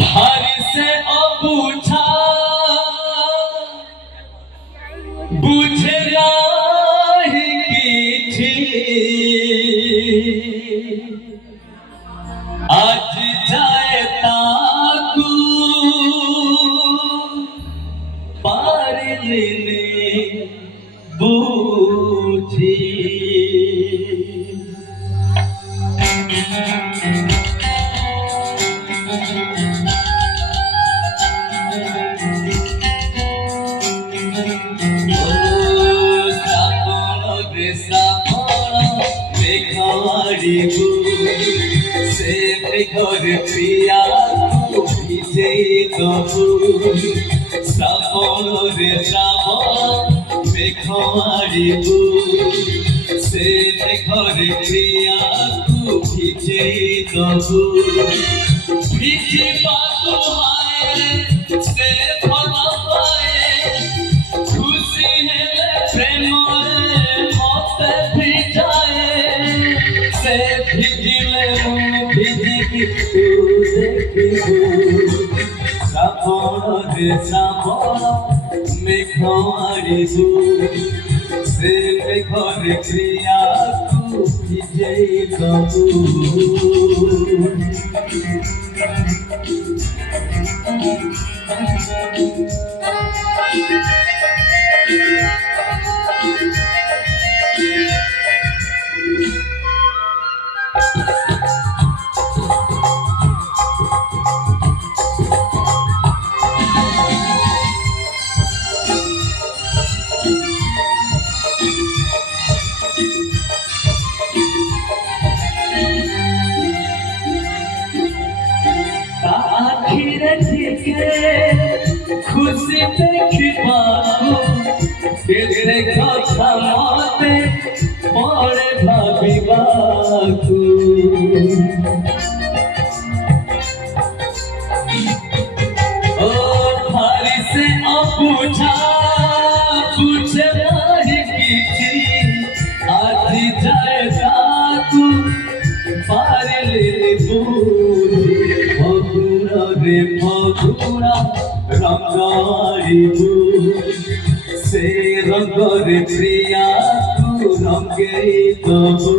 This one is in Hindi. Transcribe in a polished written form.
भारी से अपूछा बुझे राही किछि आज जाए ताकू पार लेने बूझी से घर प्रिया ভিজে তবু শ্রাবণ রে শ্রাবণ মেঘ মারিব সে ঘর প্রিয়া ভিজে তবু ভিজিবা তোমায় সে ফল পায়ে খুশি হেলে প্রেমরে মতে ভিজায়ে से भिजिले भिजिबी तू देखिबू श्रावण रे श्रावण मेघ मारिबू से मेघर क्रिया तू भिजै दबू खुशी देखिबाकू केते कथा मते पड़े भाबिबाकू ओ भारी से अपूछा पूछे नहीं किछि आज जाए ताकू पार लेने बूझी फगुना रे फगुना रंग मारिबू से रंग रे प्रिया तू रंगे दबू